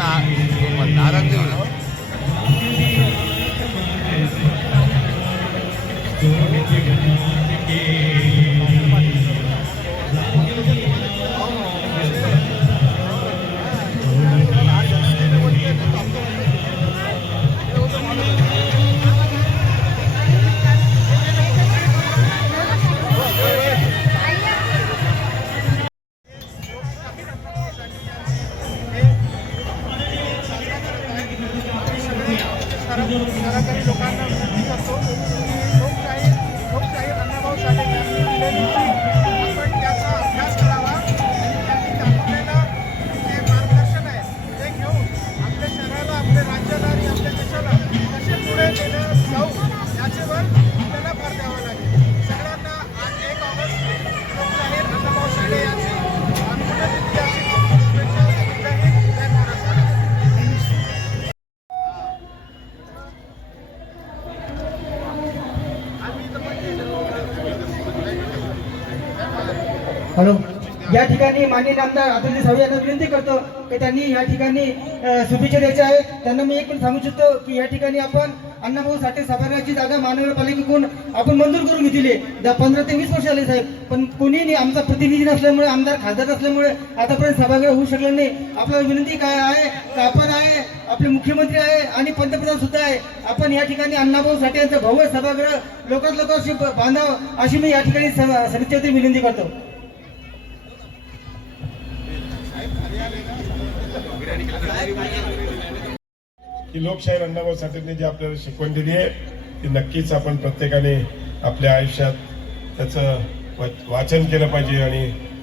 नाराज नाही. घराघरी लोकांना विनंती करतो. लोकशाही अण्णाभाऊ साठे यांनी दिलेली आपण त्याचा अभ्यास करावा आणि त्यांनी दाखवलेलं जे मार्गदर्शन आहे ते घेऊन आपल्या शहराला, आपल्या राज्याला आणि आपल्या देशाला कसे पुढे नेलं जाऊ याच्यावर आपल्याला भर द्यावा लागेल. सगळ्यांना आज 1 ऑगस्ट लोकशाहीर अण्णाभाऊ साठे यांची पुण्यतिथी याची शुभेच्छा. जय हिंद, जय महाराष्ट्र. हॅलो, या ठिकाणी माननीय आमदार अतुल सावे यांना विनंती करतो की त्यांनी या ठिकाणी शुभेच्छा द्यायच्या आहे. त्यांना मी एक पण सांगू शकतो की या ठिकाणी आपण अण्णाभाऊ साठे सभागृहाची जागा महानगरपालिकेकडून आपण मंजूर करून घेतली 15 ते 20 वर्ष आले साहेब, पण कोणी आमचा प्रतिनिधी नसल्यामुळे, आमदार खासदार नसल्यामुळे आतापर्यंत सभागृह होऊ शकलं नाही. आपल्याला विनंती काय आहे का आपण आहे, आपले मुख्यमंत्री आहे आणि पंतप्रधान सुद्धा आहे, आपण या ठिकाणी अण्णाभाऊ साठे यांचं भव्य सभागृह लोकांशी बांधावं अशी मी या ठिकाणी समितीवरती विनंती करतो. की लोकशाहीर अण्णाभाऊ साठेंनी जी आपल्याला शिकवण दिली आहे ती नक्कीच आपण प्रत्येकाने आपल्या आयुष्यात त्याचं वाचन केलं पाहिजे आणि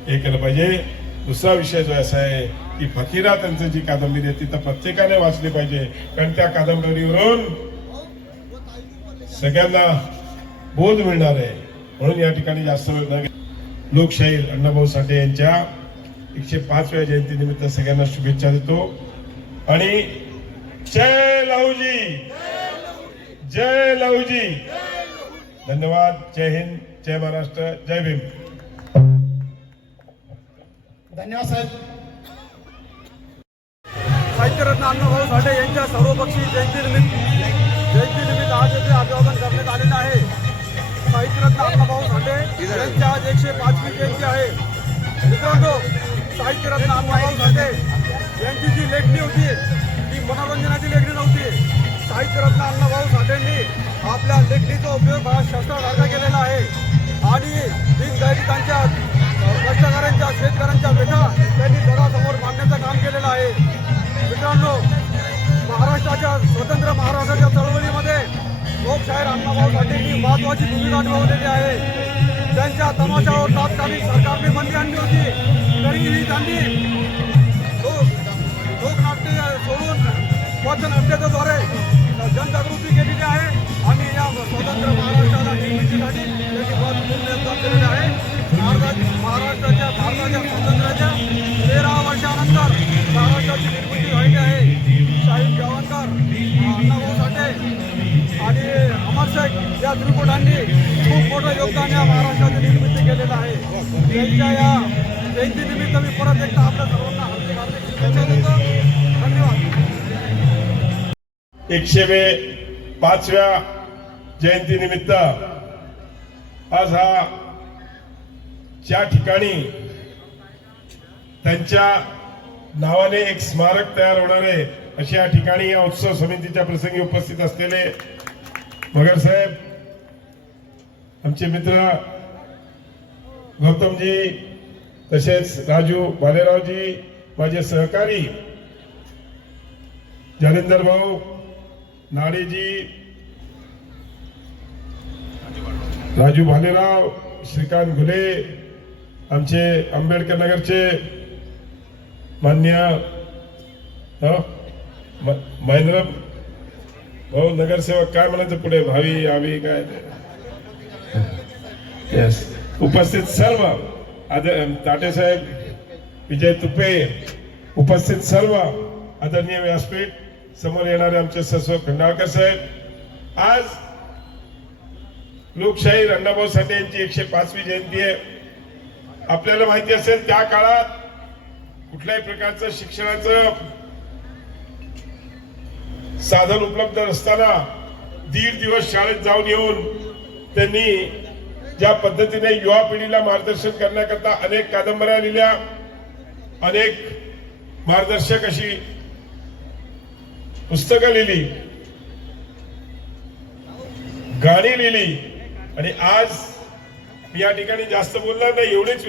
हे केलं पाहिजे. दुसरा विषय जो असा आहे की फकीरा त्यांचं जी कादंबरी आहे ती तर प्रत्येकाने वाचली पाहिजे, कारण त्या कादंबरीवरून सगळ्यांना बोध मिळणार आहे. म्हणून या ठिकाणी जास्त वेळ न लोकशाहीर अण्णाभाऊ साठे यांच्या 105व्या जयंतीनिमित्त सगळ्यांना शुभेच्छा देतो आणि जय लहूजी, जय लहूजी. धन्यवाद. जय हिंद, जय महाराष्ट्र, जय भीम. धन्यवाद साहेब. साहित्यरत्न अण्णाभाऊ साठे यांच्या सर्वपक्षीय जयंतीनिमित्त आज येथे अभिवादन करण्यात आलेलं आहे. साहित्यरत्न अण्णाभाऊ साठे यांच्या आज 105वी जयंती आहे. मित्रांनो, साहित्यरत्न अण्णाभाऊ साठे यांची जी लेखणी होती ती मनोरंजनाची लेखणी नव्हती. साहित्यरत्न अण्णाभाऊ साठेंनी आपल्या लेखणीचा उपयोग हा शस्त्रासारखा केलेला आहे आणि दीनदलितांच्या, कष्टकऱ्यांच्या, शेतकऱ्यांच्या व्यथा त्यांनी जगासमोर मांडण्याचं काम केलेलं आहे. मित्रांनो, स्वतंत्र महाराष्ट्राच्या चळवळीमध्ये लोकशाहीर अण्णाभाऊ साठेंनी महत्वाची भूमिका निभावलेली आहे. त्यांच्या तमाशावर तात्कालिक सरकारने बंदी आणली होती, तरीही त्यांनी लोकनाट्य सोडून पथनाट्याद्वारे जनजागृती केलेली आहे आणि या स्वतंत्र महाराष्ट्राला निर्मितीसाठी त्यांनी महत्त्वपूर्ण योगदान दिलेले आहे. भारताच्या स्वातंत्र्याच्या 13 वर्षानंतर महाराष्ट्राची निर्मिती झालेली आहे. शाहीर जवानकर, अण्णाभाऊ साठे आणि अमर शेख या त्रिकुटांनी खूप मोठं योगदान या महाराष्ट्राची निर्मिती केलेलं आहे. त्यांच्या या जयंतीनिमित्त मी परत एकदा आपल्या सर्वांना हार्दिक हार्दिक शुभेच्छा देतो. धन्यवाद. 105व्या जयंतीनिमित्त आज हा ज्या ठिकाणी त्यांच्या नावाने एक स्मारक तयार होणार आहे अशा या ठिकाणी या उत्सव समितीच्या प्रसंगी उपस्थित असलेले मगर साहेब, आमचे मित्र गौतमजी, तसेच राजू भालेरावजी, माझे सहकारी जालिंदर भाऊ, नाडेजी, राजू भालेराव, श्रीकांत घुले, आमचे आंबेडकर नगरचे मान्य महेंद्र भाऊ नगरसेवक, काय म्हणायचं पुढे, भावी आवी काय यस, उपस्थित सर्व ताटे साहेब, विजय तुपे, उपस्थित सर्व आदरणीय व्यासपीठ, समोर येणारे आमचे सस्व खंडाळकर साहेब. आज लोकशाहीर अण्णाभाऊ साठे यांची 105वी जयंती आहे. आपल्याला माहिती असेल त्या काळात कुठल्याही प्रकारचं शिक्षणाचं साधन उपलब्ध नसताना 1.5 दिवस शाळेत जाऊन येऊन त्यांनी ज्या पद्धतीने युवा पिढीला मार्गदर्शन करण्याकरता अनेक कादंबऱ्या लिहिल्या, अनेक मार्गदर्शक अशी पुस्तकं लिहिली, गाणी लिहिली आणि आज मी या ठिकाणी जास्त बोलणार नाही, एवढेच